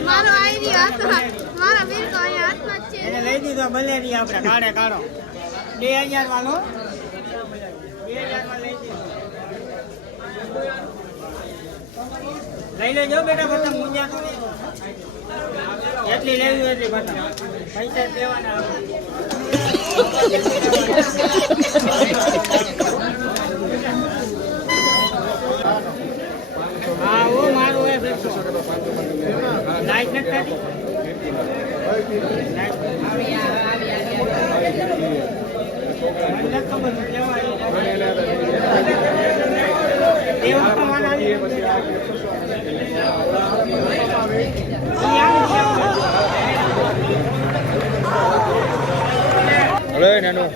મારો આઈડી હાથમાં મારા વીર તો અહીંયા હાથમાં જ છે એને લઈ દીધો બલેરી આપણે કાળે કાળો 2000 વાળો 2000 માં લઈ દીધો લઈ લેજો બેટા પતંગ મુંજા તો એટલી લેવી હોય એટલી પતંગ પૈસા દેવાના હા ઓ મારું એ લાઈટ નથી હલો નાનું